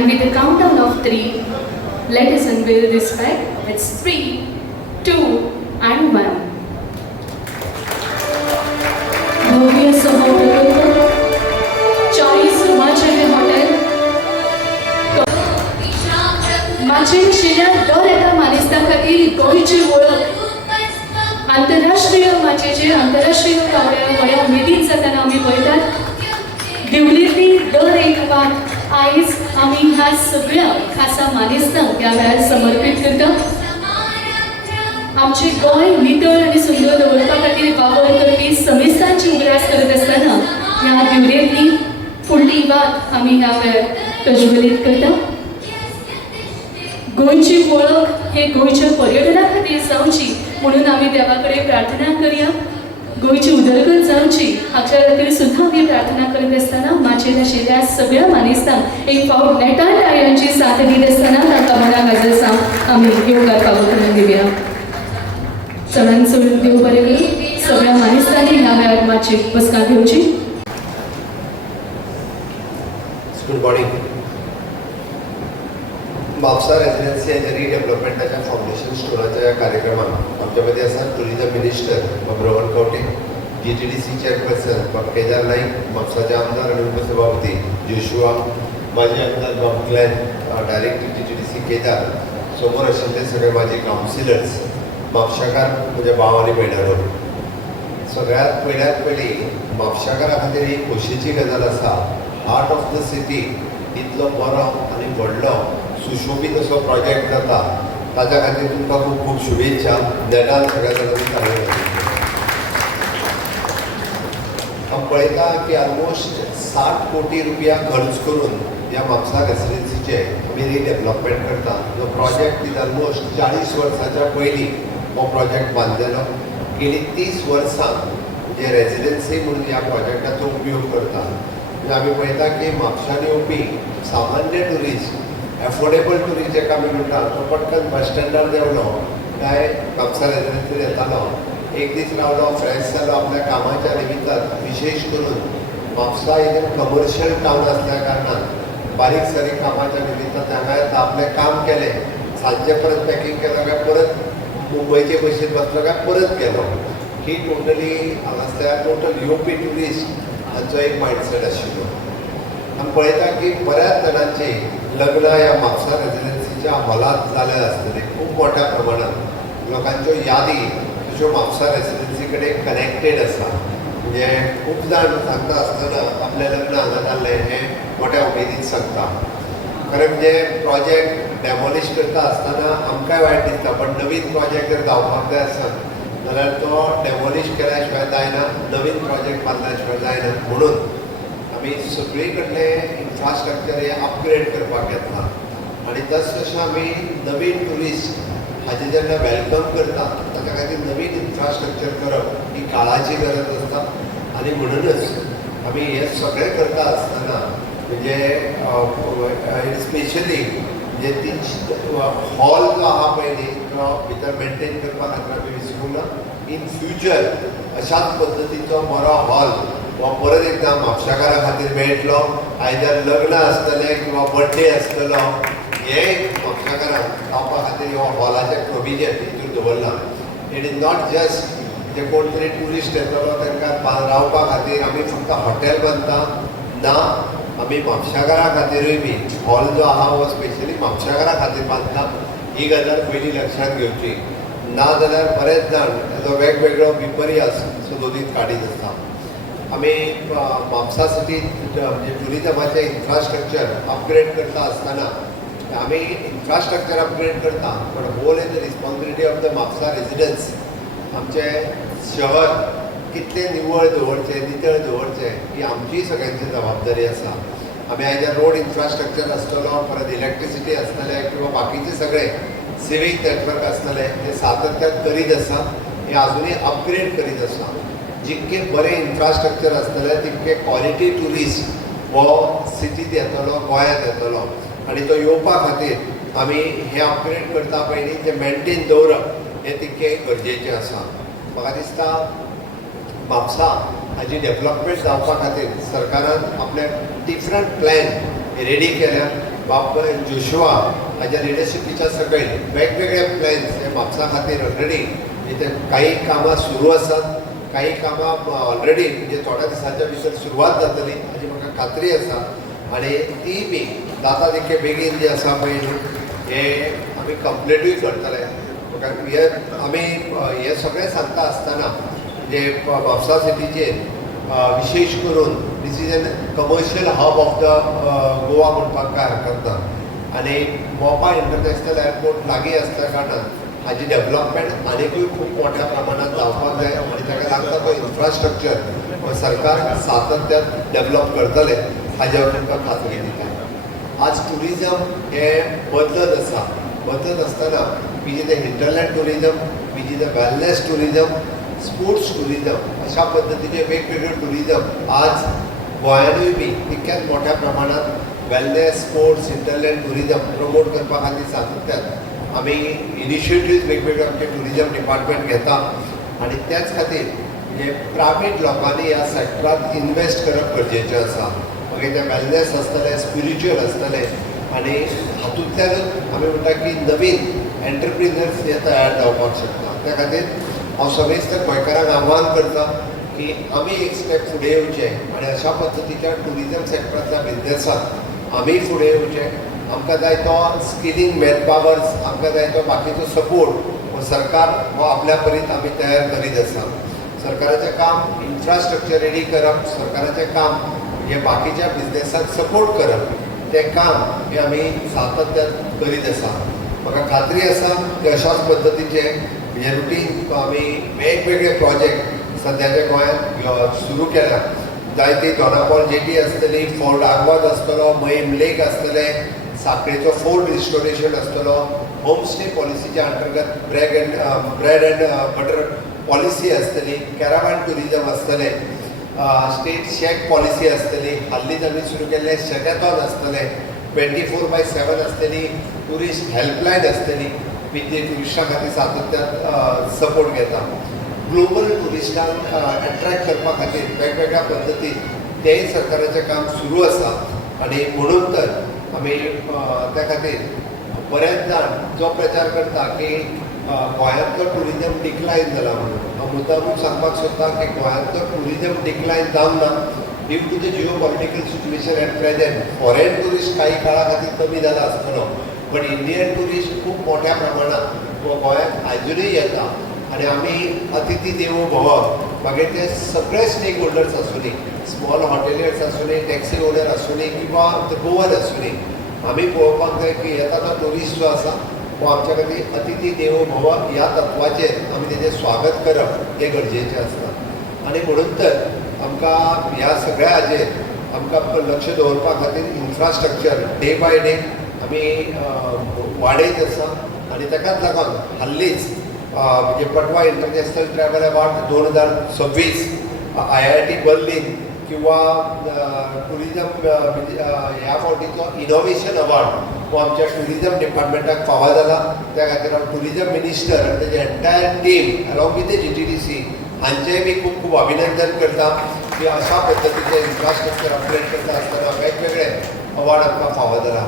And with the countdown of 3, let us unveil this flag. It's 3, 2, and 1. भव्य सभा प्रकल्प 40 रूमांचे हे हॉटेल माचेर शिल्यार दर एका मानेस्ता खातीर गोंयची वळख आंतरराष्ट्रीय माचयेचेर आंतरराष्ट्रीय पावड्यार बऱ्या उमेदीन जाताना आमी पळयतात. दिवलेली दर एक वाट आयज आमी ह्या सगळ्या खासा मानेस्तांक ह्या वेळार समर्पीत करतात. आमचे गोंय नितळ आनी सुंदर दवरपा खातीर वावर करपी समेस्तांची उगडास करत आसतना ह्या दिवलेली फुडली वाट आमी ह्या वेळार प्रज्वलीत करता. गोंयची वळख हे गोंयच्या पर्यटना खातीर जावची म्हणून आमी देवा कडेन प्रार्थना करया. गोंयची उदरगत जावची हाच्या खातीर सुद्दां आमी प्रार्थना करत आसतना माचयेर आशिल्ल्या सगळ्या मानेस्तांक एक फावट नेटान ताळयांची साथ दीत आसतना तांकां मना गाजर सावन आमी येवकार फावो करून दिवया. सगळ्यांक सोडून देव बरें करूं. सगळ्या मानेस्तांनी ह्या वेळार मातशी बसका घेवची. Good morning. Mapusa residency and रिडेव्हलपमेंटाच्या फाउंडेशन स्टोराच्या या कार्यक्रमात आमच्या मध्ये आसा tourism minister Rohan Khaunte, GTDC chairperson Kedar Naik, म्हापसाचे आमदार आणि उपसभापती जोशुआ, माजी आमदार ग्लेन, डायरेक्टर GTDC केदार, समोर आशिल्ले सगळे माझे काउन्सिलर्स, म्हापशाकार म्हणजे भाव आणि भयणारो. सगळ्यात पयली म्हापशाकारा खातीर ही खोशयेची गजाल आसा. हार्ट ऑफ द सिटी इतलो बरो आनी व्हडलो सुशोभीत असो प्रोजेक्ट जाता ताच्या खातीर तुमकां खूब खूब शुभेच्छा. नेटान सगळ्या जाणांनी ताळयो वाजयल्यो. आमी पळयता की ऑलमोस्ट 60 कोटी रुपया खर्च करून ह्या म्हापसा रेसिडेन्सीचे आमी रिडेव्हलपमेंट करता. जो प्रोजेक्ट इज ऑलमोस्ट 40 वर्सांच्या पयलीं हो प्रोजेक्ट बांदलेलो. गेली 30 वर्सां जे रेसिडेन्सी म्हणून ह्या प्रोजेक्टाचो उपयोग करता. आमी पळयता की म्हापशान येवपी सामान्य ट्युरिस्ट, एफोर्डेबल ट्युरिस्ट जेका आमी म्हणटा, तो पटकन बस स्टँडार देंवलो काय म्हापसा रेसिडेन्सीर येतालो, एक दीस रावलो, फ्रेश जालो आपल्या कामाच्या निमित्तान. विशेष करून म्हापसा एक कमर्शियल टावन असल्या कारणान बारीक सारीक कामाच्या निमित्तान हांगा येता, आपलें काम केलें, सांजचे परत पॅकिंग केलो काय परत मुंबयचे बशीन बसलो काय परत गेलो. ही टोटली हांगासल्या टोटल येवपी ट्युरिस्ट हांचो एक मायंडसेट आशिल्लो. आमी पळयता की बऱ्याच जाणांची लग्नां ह्या म्हापसा रेसिडेन्सीच्या हॉलांत जाल्ले आसतले. खूब मोठ्या प्रमाणात लोकांच्यो यादी ज्यो म्हापसा रेसिडेन्सी कडेन कनेक्टेड आसा. म्हणजे खूब जाण सांगता आसतना आपलें लग्न हांगा जाल्लें हें मोठ्या उमेदीन सांगता. खरें म्हणजे प्रोजेक्ट डेमोलिश करता आसतना आमकांय वायट दिसता, पण नवीन प्रोजेक्ट जर जावपाक जाय आसत जाल्यार तो डेमोलिश केल्या शिवाय जायना, नवीन प्रोजेक्ट बांदल्या शिवाय जायना. म्हणून आमी सगळी कडले इन्फ्रास्ट्रक्चर हे अपग्रेड करपाक येतला. आनी तशें आमी नवीन ट्युरिस्ट हाजे जेन्ना वेलकम करता ताच्या खातीर नवीन इन्फ्रास्ट्रक्चर करप ही काळाची गरज आसता. आनी म्हणूनच आमी हे सगळें करता आसतना म्हणजे स्पेशली जे ती हॉल जो आहा पळय तो भितर मेंटेन करपा खातीर आमी विसरूंक ना. इन फ्युचर अशाच पद्दतीचो बरो हॉल हो परत एकदां म्हापशाकारा खातीर मेळटलो. आयदर लग्न आसतलें किंवा बर्थडे आसतलो, हे म्हापशाकारांक जावपा खातीर हो हॉलाचें प्रोविजन हितूर दवरला. इट इज नॉट जस्ट जे कोण तरी ट्युरिस्ट येतलो तांकां रावपा खातीर आमी फक्त हॉटेल बांदता ना, आमी म्हापशाकारा खातीरूय बी हॉल जो आहा हो स्पेशली म्हापशाकारा खातीर बांदता. ही गजाल पयली लक्षात घेवची. ना जाल्यार बरेच जाण ताजो वेगवेगळो विपर्यास सुदोदीत काडीत आसता. आमी म्हापसा सिटींत म्हणजे ट्युरिजमाचें इन्फ्रास्ट्रक्चर अपग्रेड करता आसतना आमी इन्फ्रास्ट्रक्चर अपग्रेड करता, पण whole is the responsibility of the Mapusa residents. आमचें शहर कितलें निवळ दवरचें, नितळ दवरचें ही आमची सगळ्यांची जबाबदारी आसा. आमी आयदर रोड इन्फ्रास्ट्रक्चर आसतलो, परत इलेक्ट्रिसिटी आसतलें किंवा बाकीचे सगळे सिवीक नेटवर्क आसतलें ते सातत्यान करीत आसा. हे आजुनूय अपग्रेड करीत आसा. जितके बरें इन्फ्रास्ट्रक्चर आसतलें तितके क्वॉलिटी ट्युरिस्ट हो सिटींत येतलो, गोंयांत येतलो. आनी तो येवपा खातीर आमी हे अपग्रेड करता पयलीं ते मेंटेन दवरप हें तितकें गरजेचें आसा. म्हाका दिसता म्हापसा हाजी डेव्हलपमेंट जावपा खातीर सरकारान आपले डिफरंट प्लॅन रेडी केल्या. बाप जोशुआ हाच्या लिडरशिपीच्या सकयल वेगवेगळे प्लॅन्स हे म्हापसा खातीर ऑलरेडी इथे काही कामां सुरू आसात, काही कामां ऑलरेडी म्हणजे थोड्या दिसांच्या भितर सुरवात जातली हाची म्हाका खात्री आसा आणि ती बी जाता तितके बेगीन जे आसा पळय हे आमी कंप्लीटूय करतले. हे आमी हे सगळें सांगता आसतना जे म्हापसा सिटीचेर विशेष करून this is an commercial hub of the Goa म्हणपाक काय हरकत ना आणि मोपा इंटरनॅशनल एअरपोर्ट लागीं आसल्या कारणान हाजी डेव्हलपमेंट आनीकूय खूब मोठ्या प्रमाणात जावपाक जाय आणि ताका लागता तो इन्फ्रास्ट्रक्चर सरकार सातत्यान डेव्हलप करतले हाजेर तुमकां खात्री दिता. आज टुरिजम हे बदलत आसा, बदलत आसतना be it the hinterland tourism, be it the wellness tourism, sports tourism अशा पद्धतीचे वेगवेगळे टुरिजम आज गोंयानूय बी तितक्याच मोठ्या प्रमाणात wellness, sports, hinterland tourism promote करपा खातीर सातत्यान आमी इनिशिएटिव्ज वेगवेगळे आमचे टुरिजम डिपार्टमेंट घेता आणि त्याच खातीर जे प्रायवेट लोकांनी ह्या सॅक्टरांत इन्वेस्ट करप गरजेचें आसा. मागीर ते वेलनेस आसतलें, स्पिरिच्युअल आसतलें आणि हातूंतल्यानूच आमी म्हणटा की नवीन एंटरप्रिनर्स हे तयार जावपाक शकता. त्या खातीर हांव सगळेच गोंयकारांक आव्हान करता की आमी एक स्टेप फुडें येवचें आणि अशा पद्दतीच्या टुरिजम सॅक्टरांतल्या बिझनेसांत आमी फुडें येवचें. आमकां जाय तो स्किलिंग मॅन पावर्स, आमकां जाय तो बाकीचो सपोर्ट सरकार हो आपल्या परीत आमी तयार करीत आसा. सरकाराचें काम इन्फ्रास्ट्रक्चर रेडी करप, सरकाराचें काम हे बाकीच्या बिझनेसांक सपोर्ट करप, तें काम हे आमी सातत्यान करीत आसा. म्हाका खात्री आसा की अशाच पद्दतीचे हे रुटीन आमी वेगवेगळे प्रोजेक्ट सद्याच्या गोंयांत सुरू केल्या. जायती दोनापावल जेटी आसतली, फोर्ट आग्वाद आसतलो, मैम लेक आसतलें, साखळेचो फोर्ट रिस्टोरेशन आसतलो, होम स्टे पॉलिसीच्या अंतर्गत ब्रेड अँड बटर पॉलिसी आसतली, कॅरावान टुरिजम आसतलें, स्टेट शेक पॉलिसी आसतली, हाल्लींच आमी सुरू केल्लें शेकाथॉन आसतलें, 24/7 आसतली, टुरिस्ट हेल्पलायन आसतली, जे टुरिस्टां खातीर सातत्यान सपोर्ट घेता. ग्लोबल टुरिस्टांक एट्रॅक्ट करपा खातीर वेगवेगळ्या पद्दतीन तेंय सरकाराचें काम सुरू आसा आणि म्हणून तर आमी त्या खातीर बरेच जाण जो प्रचार करता की गोंयांतलो टुरिजम डिक्लायन जाला म्हणून, हांव मुद्दामून सांगपाक सोदता की गोंयांतलो टुरिजम डिक्लायन जावंक ना. Due to the geopolitical situation at present foreign tourist काही काळा खातीर कमी जाला आसतलो, पण इंडियन टुरिस्ट खूब मोठ्या प्रमाणात गोंयांत आजुनूय येता आणि आमी अतिथी देवो भव, मागीर ते सगळे स्टेक होल्डर्स आसूनी, स्मॉल हॉटेलियर्स आसूनी, टॅक्सी ओनर आसूनी किंवा गोवन आसूनी, आमी पळोवपाक जाय की येता तो टुरिस्ट जो आसा हो आमच्या खातीर अतिथी देवो भव ह्या तत्वाचेर आमी तेजें स्वागत करप हें गरजेचें आसता. आणि म्हणून तर आमकां ह्या सगळ्या हाजेर आमकां लक्ष दवरपा खातीर इन्फ्रास्ट्रक्चर डे बाय डे आमी वाडयत आसा आणि ताकाच लागून हाल्लीच म्हणजे पटवा international travel award 2026 IIT Berlin किंवा टुरिजम ह्या फावटीचो इनोव्हेशन अवॉर्ड हो आमच्या टुरिजम डिपार्टमेंटाक फावो जाला. त्या खातीर हांव टुरिजम मिनिस्टर आनी तेजे entire team along with the GTDC हांचेंय बी खूब खूब अभिनंदन करता की अशा पद्दतीचें इन्फ्रास्ट्रक्चर अपग्रेड करता आसतना वेगवेगळे अवॉर्ड आमकां फावो जाला.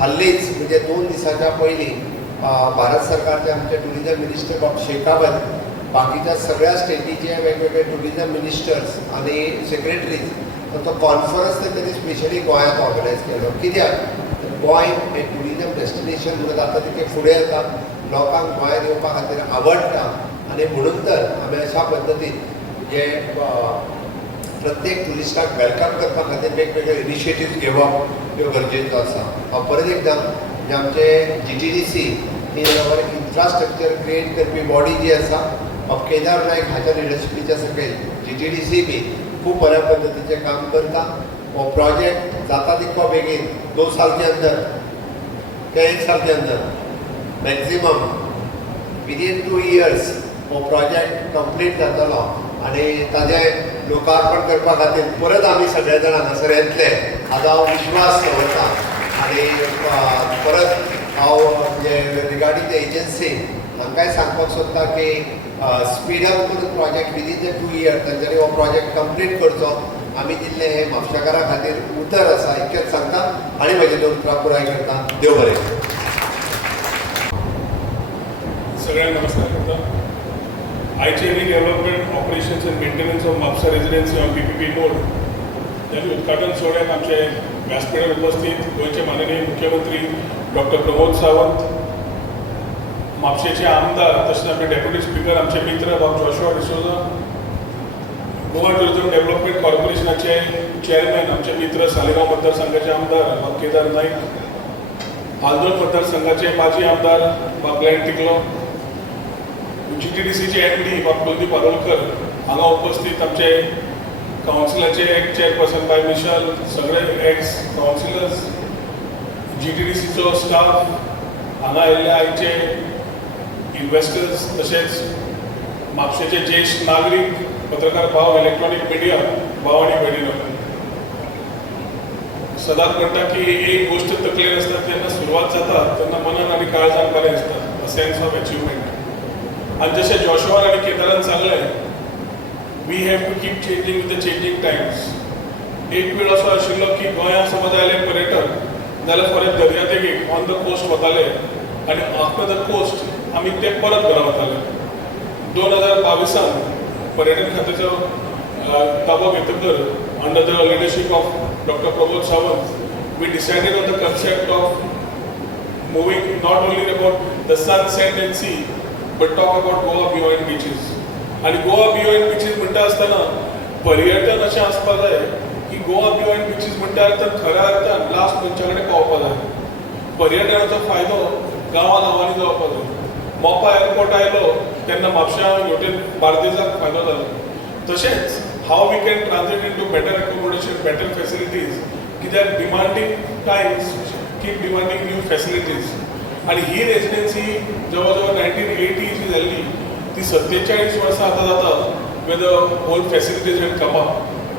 हाल्लीच म्हणजे 2 दिसांच्या पयलीं भारत सरकारचे आमचे टुरिजम मिनिस्टर डॉ. शेखावत बाकीच्या सगळ्या स्टेटीचे वेगवेगळे टुरिजम मिनिस्टर्स आणि सेक्रेटरीज तो कॉन्फरन्स त्यांनी स्पेशली गोंयांत ऑर्गनायज केलो. कित्याक गोंय हे टुरिजम डेस्टिनेशन म्हणून आता तिथे फुडें येता, लोकांक गोंयांत येवपा खातीर आवडटा आणि म्हणून तर आमी अशा पद्दतीन जे प्रत्येक टुरिस्टाक वेलकम करपा खातीर वेगवेगळे इनिशिएटिव्ह घेवप ह्यो गरजेचो आसा. हांव परत एकदां जे आमचे GTDC ही इन्फ्रास्ट्रक्चर क्रिएट करपी बॉडी जी आसा केदार नायक हाच्या लिडरशिपीच्या सकयल GTDC बी खूब बऱ्या पद्दतीचें काम करता. हो प्रोजेक्ट जाता तितको बेगीन 2 साल के अंदर क्या 1 साल के अंदर मॅक्झिमम विदिन 2 years हो प्रोजेक्ट कंप्लीट जातलो आणि ताजें लोकार्पण करपा खातीर परत आमी सगळे जाण हांगासर येतले हाचो हांव विश्वास दवरता. आणि परत हांव म्हणजे रिगार्डींग द एजन्सी हांकांय सांगपाक सोदता की स्पीड अप करून प्रोजेक्ट विदीन द 2 years तांच्यांनी हो प्रोजेक्ट कंप्लीट करचो आमी दिल्ले हे म्हापशेकारा खातीर उतर आसा इतकेंच सांगता आनी म्हजे 2 उतरां पुराय करता. देव बरें. सगळ्यांना नमस्कार करता. आयचे redevelopment operations and maintenance of Mapusa residency on PPP node त्याचे उद्घाटन सोहळ्यात आमचे व्यासपीठार उपस्थित गोयचे माननीय मुख्यमंत्री डॉक्टर प्रमोद सावंत, म्हापशेचे आमदार तसेच आमचे डेप्युटी स्पीकर आमचे मित्र बाब जोशुआ डिसोजा, गोवा टुरिझम डेव्हलपमेंट कॉर्पोरेशनाचे चेअरमॅन आमचे मित्र सालेगाव मतदारसंघाचे आमदार बाब केदार नाईक, हालदोल मतदारसंघाचे माजी आमदार बाब ग्लॅन टिकलो, GTDCचे MD बाब कुलदीप आरोलकर हांगा उपस्थित आमचे काउन्सिलाचे एक्स चेअरपर्सन बाय मिशाल, सगळे एक्स काउन्सिलर्स, GTDCचो स्टाफ, हांगा आयिल्ले आयचे इन्व्हेस्टर्स तसेच म्हापशेचे ज्येष्ठ नागरीक, पत्रकार भाव, इलेक्ट्रॉनिक मिडिया भाव आणि भयणीनो, सदांच म्हणटा की एक गोष्ट तकलेर आसता तेन्ना सुरवात जाता तेन्ना मनान आनी काळजान बरें दिसता, अ सेन्स ऑफ अचिवमेंट. आणि जसे जोशुआ आणि केदारान सांगलें, we have to keep changing with the changing times. एक वेळ असो आशिल्लो की गोंया समज आयले पर्यटक जाल्यार फॉर दर्यादेगेक ऑन द कोस्ट वताले आनी आफ्टर द कोस्ट आमी ते परत घरा वताले. 2022 पर्यटन खात्याचो ताबो घेतकर under the leadership of doctor Pramod Sawant we decided on the concept of moving not only about the sun, sand and sea but talk about Goa beyond beaches. आणि गोवा बियॉन्ड बीचीस म्हणटा आसतना पर्यटन अशें आसपा जाय की गोवा बियॉन्ड बीचीस म्हणटा तर खऱ्या अर्थान लास्ट मनशा कडेन पावपा जाय. पर्यटनाचो फायदो गांवां गांवांनी जावपा जाय. मोपा एअरपोर्ट आयलो तेन्ना म्हापशा हेवटेन बार्देजाक फायदो जालो. तशेंच हाव we can transit into better accommodation, better facilities, कित्याक demanding times keep demanding new facilities. आणि ही रेजिडेन्सी जवळ जवळ 1980 जी जाल्ली ती 47 वर्सां आतां जाता विथ होल फॅसिलिटीज एंड कमा.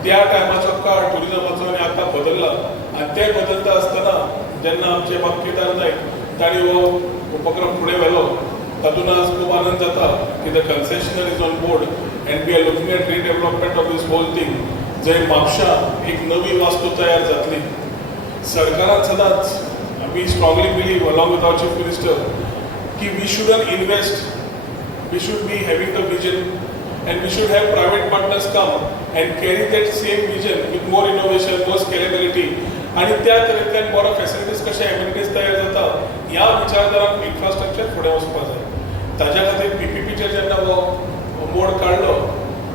त्या टायमाचो काळ टुरिजमाचो आनी आतां बदलला आनी ते बदलता आसतना जेन्ना आमचे बाब केदार नायक तांणी हो उपक्रम फुडें व्हेलो तातूंत आज खूब आनंद जाता की the concessionaire is on board and we are looking at redevelopment of this whole thing, जंय म्हापशा एक नवी वास्तू तयार जातली. सरकारान सदांच we strongly believe along with our chief minister कि we shouldn't invest, we should be having the vision and we should have private partners come and carry that same vision with more innovation, more scalability आणि त्या तरेंतल्यान बरो facilities कशे amenities तयार जाता ह्या विचारधारान infrastructure फुडें वचपा जाय. ताच्या खातीर PPPचेर जेन्ना हो मोड काडलो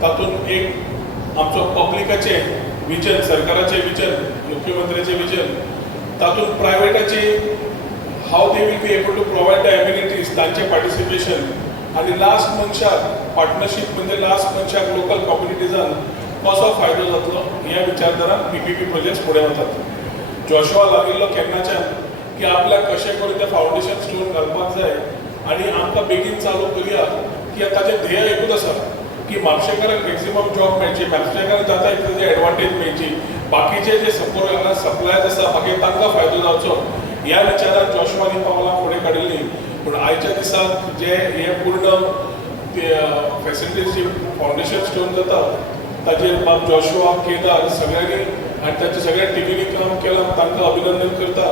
तातूंत एक आमचो पब्लिकाचे विजन, सरकाराचे विजन, मुख्यमंत्र्याचे विजन, तातूंत प्रायवेटाची हाव they will be able to provide the amenities तांचे पार्टिसिपेशन आणि लास्ट मनशाक पार्टनरशीप म्हणजे लास्ट मनशाक लोकल कम्युनिटीजान कसो फायदो जातलो ह्या विचारधारान PPP प्रोजेक्ट्स फुडें वतात. जोशुआ लागिल्लो केन्नाच्यान की आपल्याक कशें करून ते फावंडेशन स्टोन घालपाक जाय आनी आमकां बेगीन चालू करुया की ताचें ध्येय एकूच आसा की म्हापशेकारांक मॅक्सिमम जॉब मेळची, म्हापशेकारांक जाता तितली एडवांटेज मेळची, बाकीचे जे सप्लायज आसा मागीर तांकां फायदो जावचो ह्या विचारान जोशुआनी पावलां फुडें काडिल्लीं. पूण आयच्या दिसाक जे हे पूर्ण फॅसिलिटीज जी फावंडेशन स्टोन जाता ताचेर बाब जोशुआ, केदार सगळ्यांनी आनी ताच्या सगळ्या टिमींनी काम केलां, तांकां अभिनंदन करता.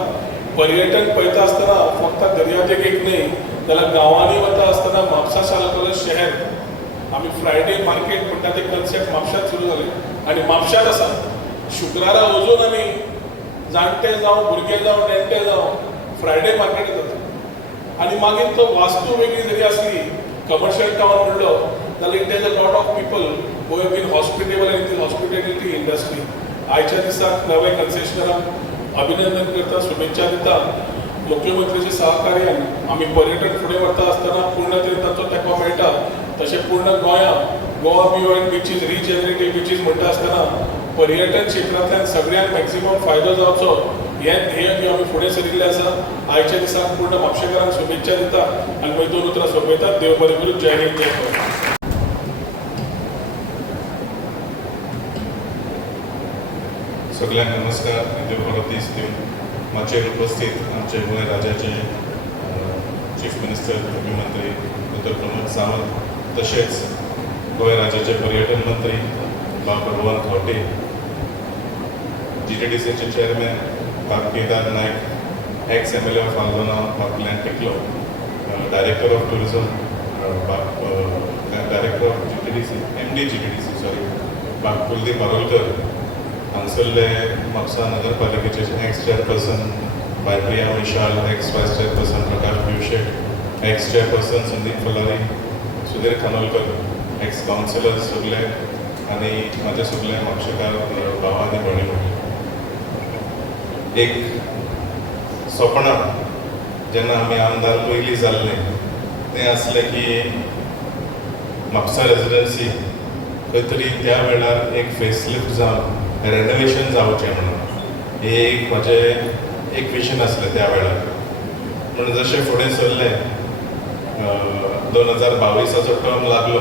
पर्यटन पळयता आसतना फक्त दर्यादेगेक न्हय जाल्यार गांवांनी वता आसतना म्हापसा सारको शहर आमी फ्रायडे मार्केट म्हणटा ते कन्सेप्ट म्हापशांत सुरू जाले आनी म्हापशांत आसा. शुक्रारा वचून आमी जाणटे जावं भुरगे जावं नेणटे जावं फ्रायडे मार्केट जाता आनी मागीर तो वास्तू वेगळी जरी आसली कमर्शियल टावन म्हणलो जाल्यार it is a lot of people who have been hospitable in the hospitality industry. आयच्या दिसाक नवे कन्सेशनरांक अभिनंदन करता, शुभेच्छा दिता. मुख्यमंत्र्याच्या सहकार्यान आमी पर्यटन फुडें व्हरता आसतना पूर्ण तरेन ताचो तेंको मेळटा. तशें पूर्ण गोंयांत गोवा बियॉन्ड बीचीस, रिजनरेटीव बीचीस म्हणटा आसतना पर्यटन क्षेत्रांतल्यान सगळ्यांक मॅक्सिमम फायदो जावचो हें ध्येय घेवन आमी फुडें सरिल्ले आसा. आयच्या दिसाक पूर्ण म्हापशेकारांक शुभेच्छा दिता आनी म्हजी 2 उतरां सोंपयतात. देव बरें करूं. जय हिंद, जय भारत. सगळ्यांना नमस्कार. देव परत दीस दिवन माचेर उपस्थित आमचे गोंय राज्याचे चीफ मिनिस्टर मुख्यमंत्री डॉक्टर प्रमोद सावंत तशेंच गोंय राज्याचे पर्यटन मंत्री बाब भगवान खंवटे GTDCचे chairman Bab Kedar Naik, ex MLA of Aldona Bab Kalyan Tiklo, director of tourism director of GTDC MD GTDC sorry Bab Kuldeep Barolkar, हांगसरले म्हापसा नगरपालिकेचे ex chairperson Bai Priya Vishal, ex vice chairperson Prakash Pivshe, ex chairperson Sandeep Phalari, Sudhir Khanolkar, ex councillor सगळे आणि माझे सगळे म्हापशेकार भावा आनी भयणी. एक स्वप्न जेन्ना आमी आमदार पयलीं जाल्ले तें आसलें की म्हापसा रेजिडेन्सी खंय तरी त्या वेळार एक फेसलिफ्ट जावन रेनोवेशन जावचें म्हणून हें एक म्हजें एक विशन आसलें त्या वेळार. पूण जशें फुडें सरलें 2022 टर्म लागलो,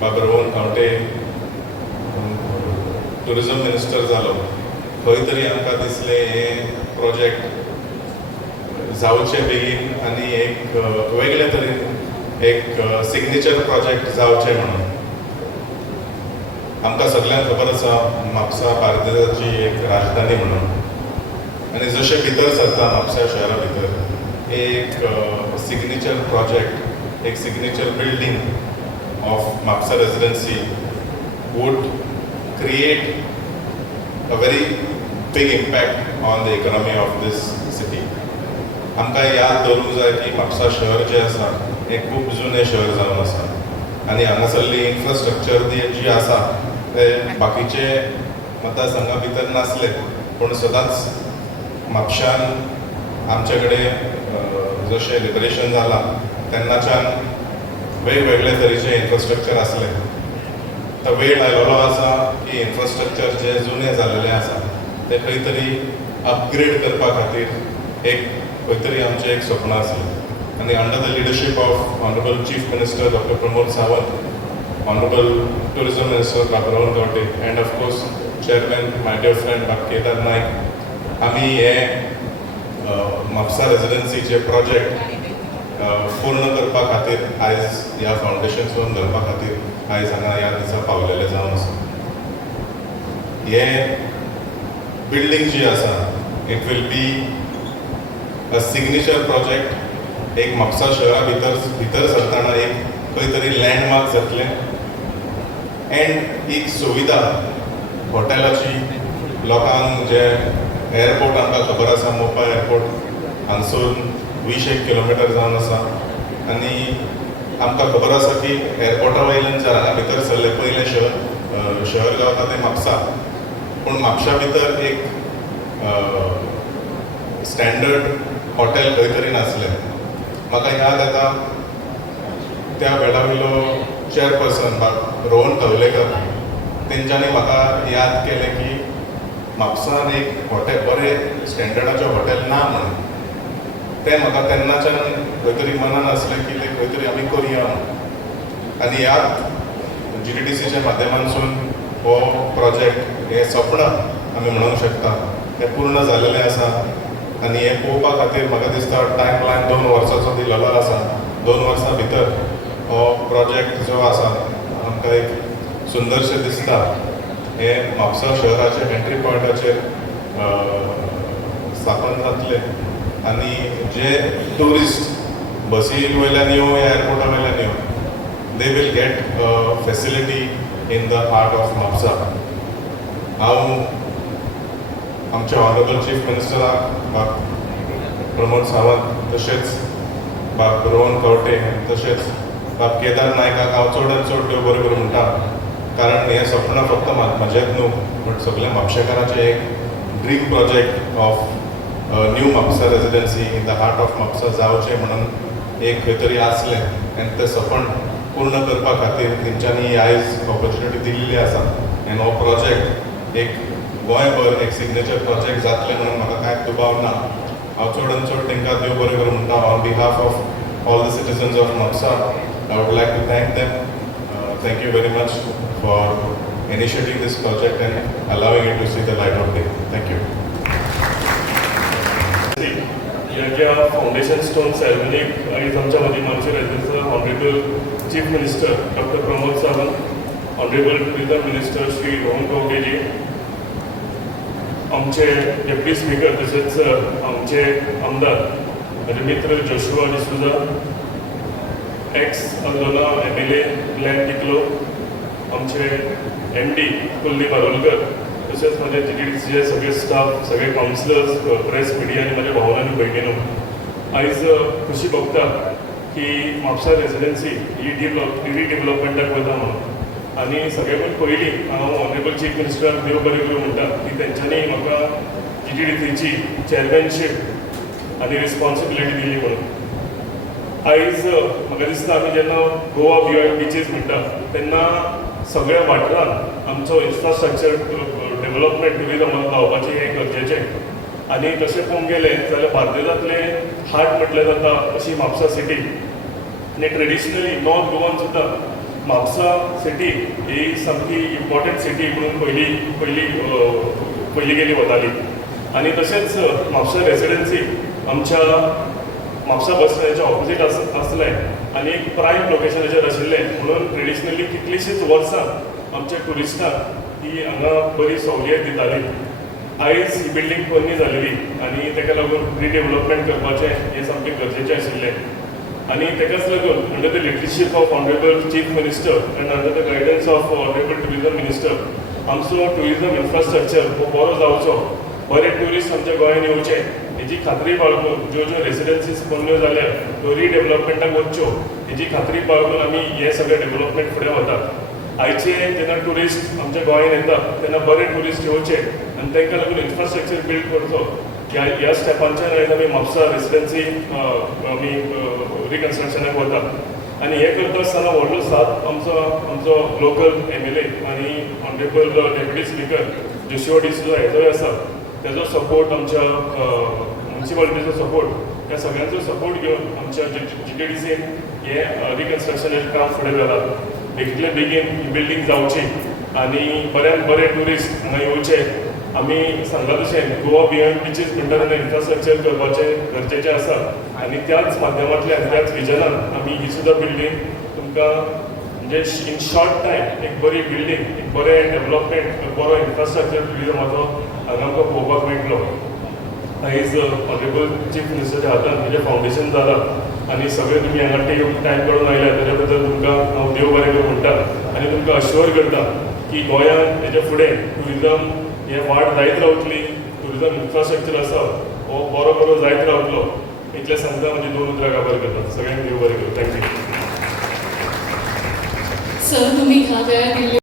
बाब रोहन खंवटे टुरिझम मिनिस्टर जालो, खंय तरी आमकां दिसलें हें प्रोजेक्ट जावचें बेगीन आनी एक वेगळे तरेन एक सिग्नेचर प्रोजेक्ट जावचें म्हणून. आमकां सगळ्यांक खबर आसा म्हापसा भारताची एक राजधानी म्हणून, आनी जशें भितर सरता म्हापसा शहरा भितर एक सिग्नेचर प्रोजेक्ट, एक signature building of Mapusa residency would create a very big impact on the economy of this city. आमकां याद दवरूंक जाय की म्हापसा शहर जें आसा हें खूब जुनें शहर जावन आसा आनी हांगासरली इन्फ्रास्ट्रक्चर जी आसा ते बाकीचे मतदारसंघा भितर नासले, पूण सदांच म्हापशान आमचे कडेन जशें लिबरेशन जालां तेन्नाच्यान वेगवेगळे तरेचे इन्फ्रास्ट्रक्चर आसले. तो वेळ आयलोलो आसा की इन्फ्रास्ट्रक्चर जे जुने जाल्लेले आसा ते खंय तरी अपग्रेड करपा खातीर एक खंय तरी आमचें एक स्वप्न आसलें. आनी under the leadership of honourable chief minister doctor Pramod Sawant, honourable tourism minister Bab Rohan Khaunte and of course chairman my dear friend Bab Kedar नायक, आमी हे म्हापसा रेजिडेन्सीचे प्रोजेक्ट पूर्ण करपा खातीर आयज ह्या फावंडेशन स्टोन घालपा खातीर आयज हांगा ह्या दिसा पावलेले जावन आसा. हे बिल्डींग जी आसा it will be a signature project. एक म्हापसा शहरा भितर सरतना एक खंय तरी लँडमार्क जातलें एंड एक सुविधा हॉटेलाची. लोकांक जे एअरपोर्ट आमकां खबर आसा मोपा एअरपोर्ट हांगसून 20 किलोमिटर जावन आसा आनी आमकां खबर आसा की एअरपोर्टा वयल्यान जर हांगा भितर सरले पयलें शहर गावता तें म्हापसा, पूण म्हापशा भितर एक स्टँडर्ड हॉटेल खंय तरी नासलें. म्हाका याद येता त्या वेळा वयलो चेअरपर्सन रोहन तवलेकर तेंच्यांनी म्हाका याद केलें की म्हापसान एक हॉटेल बरें स्टँडर्डाचें हॉटेल ना म्हणून. तें म्हाका तेन्नाच्यान खंय तरी मनान आसलें की तें खंय तरी आमी करुया म्हणून. आनी ह्याच GTDCच्या माध्यमांतसून हो प्रोजेक्ट हें स्वप्न आमी म्हणूंक शकता तें पूर्ण जाल्लेलें आसा. आनी हें पळोवपा खातीर म्हाका दिसता टायमलायन 2 वर्सांचो दिलेलो आसा. 2 वर्सां भितर हो प्रोजेक्ट जो आसा आमकां एक सुंदरशें दिसता. हें म्हापसा शहराच्या एंट्री पॉयंटाचेर स्थापन जातलें आनी जे टुरिस्ट बसी वयल्यान येवं या एअरपोर्टा वयल्यान येवं they will get facility in the heart of Mapusa. हांव आमचे ऑनरेबल चीफ मिनिस्टराक बाब प्रमोद सावंत तशेंच बाब रोहन खंवटे तशेंच बाब केदार नायकाक हांव चडांत चड देव बरें करूं म्हणटा. कारण हें स्वप्न फक्त म्हाजेंच न्हू बट सगळ्या म्हापशेकारांचें एक dream project of new Mapusa residency in the heart of Mapusa जावचें म्हणून एक खंय तरी आसलें आनी तें सपन पूर्ण करपा खातीर तेंच्यांनी आयज ऑपॉर्च्युनिटी दिल्ली आसा. आनी हो प्रोजेक्ट एक गोंयभर एक सिग्नेचर प्रोजेक्ट जातलें म्हणून म्हाका कांयच दुबाव ना. हांव चडांत चड तेंकां देव बरें करूं म्हणटा. On behalf of all the citizens of Mapusa I would like to thank them. Thank you very much for initiating this project and allowing it to see the light of day. Thank you. ह्या foundation stone सेरेमनीक आयज आमच्या मदीं म्हापशा रेजिडेन्सीचा honourable chief minister doctor Pramod Sawant, honourable tourism minister Shri Rohan Khaunte ji, आमचे deputy speaker तसेच आमचे आमदार माझे मित्र Joshua D'Souza, x अंदोना MLA Glenn टिकलो, आमचे MD कुलदीप आरोलकर, तसेच माझे GTDCचे सगळे स्टाफ, सगळे काउन्सिलर्स, प्रेस मिडिया आणि माझ्या भावांनो आनी भयणींनो, आयज खुशी भोगता की म्हापसा रेजिडेन्सी ही रिडेव्हलपमेंटाक वता म्हणून. आनी सगळ्याकून पयलीं हांव ऑनरेबल चीफ मिनिस्टराक देव बरें करूं म्हणटा की तेंच्यांनी म्हाका GTDCची चेअरमॅनशीप आनी रिस्पॉन्सिबिलिटी दिली म्हणून. आयज म्हाका दिसता आमी जेन्ना गोवा बियॉन्ड बिचीस म्हणटा तेन्ना सगळ्या वाठारांत आमचो इन्फ्रास्ट्रक्चर डेव्हलपमेंट ट्युरिजमाक लावपाचें हें गरजेचें. आनी तशें पळोवंक गेलें जाल्यार भारतांतलें हार्ट म्हटलें जाता अशी म्हापसा सिटी. आनी ट्रेडिशनली नॉर्थ गोवान सुद्दां म्हापसा सिटी ही सामकी इम्पॉर्टंट सिटी म्हणून पयली गेली वताली. आनी तशेंच म्हापसा रेजिडेन्सी आमच्या म्हापसा बस स्टँडाच्या ऑपोजीट आसलें आनी एक प्रायम लोकेशनाचेर आशिल्लें म्हणून ट्रेडिशनली कितलींशींच वर्सां आमच्या टुरिस्टांक ही हांगा बरी सवलत दिताली. आयज ही बिल्डींग पोरणी जालेली आनी ताका लागून रिडेव्हलपमेंट करपाचें हें सामकें गरजेचें आशिल्लें. आनी ताकाच लागून under the leadership of honourable chief minister end under the guidance of honourable tourism minister आमचो टुरिजम इन्फ्रास्ट्रक्चर हो बरो जावचो, बरे ट्युरिस्ट आमच्या गोंयांत येवचे हेची खात्री बाळगून ज्यो रेजिडेन्सीज पोरण्यो जाल्या त्यो रिडेव्हलपमेंटाक वच्च्यो हेची खात्री बाळगून आमी हे सगळे डेव्हलपमेंट फुडें वतात. आयचे जेन्ना ट्युरिस्ट आमच्या गोंयांत येतात तेन्ना बरे ट्युरिस्ट येवचे आनी तांकां लागून इन्फ्रास्ट्रक्चर बिल्ड करचो ह्या स्टेपांच्यान आयज आमी म्हापसा रेजिडेन्सी आमी रिकन्स्ट्रक्शनाक वतात. आनी हें करता आसतना व्हडलो साथ आमचो लोकल MLA आनी honourable deputy speaker Joshua D'Souza हेजोय आसा. तेजो सपोर्ट आमच्या म्युनिसिपालिटीचो सपोर्ट ह्या सगळ्यांचो सपोर्ट घेवन आमच्या GTDCन हें रिकन्स्ट्रक्शनाचें काम फुडें व्हेलां. बेगितले बेगीन ही बिल्डींग जावची आनी बऱ्यान बरे ट्युरिस्ट हांगा येवचे. आमी सांगला तशें गोवा बियॉन्ड बिचीस म्हणटा तेन्ना इन्फ्रास्ट्रक्चर करपाचें गरजेचें आसा आनी त्याच माध्यमांतल्यान त्याच विजनान आमी ही सुद्दां बिल्डींग तुमकां म्हणजे इन शॉर्ट टायम एक बरी बिल्डींग, एक बरें डेव्हलपमेंट, बरो इन्फ्रास्ट्रक्चर ट्युरिजमाचो हांगा आमकां पळोवपाक मेळटलो. आयज ऑनरेबल चीफ मिनिस्टराच्या हातान हेजें फावंडेशन जालां आनी सगळे तुमी हांगा टायम काडून आयल्या ताच्या बद्दल तुमकां हांव देव बरें करूं म्हणटा आनी तुमकां अश्योर करता की गोंयांत हेजे फुडें ट्युरिजम हें वाड जायत रावतली. ट्युरिजम इन्फ्रास्ट्रक्चर आसा हो बरो जायत रावतलो. इतलें सांगता म्हणजे 2 उतरां काबार करतात. सगळ्यांक देव बरें करूं. थँक्यू. सर, तुम्ही ह्या वेळात दिल्ली